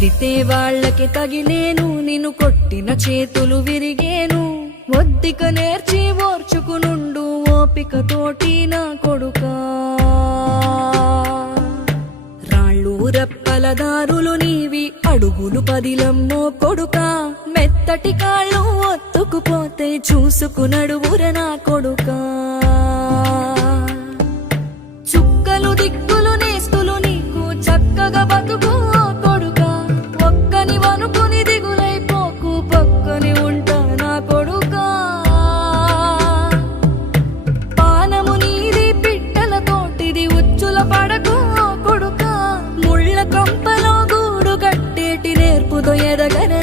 తిడితే వాళ్ళకి తగిలేను, నిన్ను కొట్టిన చేతులు విరిగేను. ఒద్దిక నేర్చి ఓర్చుకునుండు ఓపికతోటి నా కొడుకా. రాళ్ళు రెప్పల దారులు నీవి, అడుగులు పదిలమ్మో కొడుకా. మెత్తటి కాళ్ళు ఒత్తుకుపోతే చూసుకునడువుర నా కొడుకా. చుక్కలు దిక్కులు నేస్తులు నీకు చక్కగా బతుకు కొడుకా. ఒక్కని వనుకుని దిగులైపోకు, పక్కని ఉంటా నా కొడుకా. పానము నీది పిట్టల తోటిది, ఉచ్చుల పడకు కొడుకా. ముళ్ళ కంపలో గూడు కట్టేటి నేర్పుతో ఎదగనే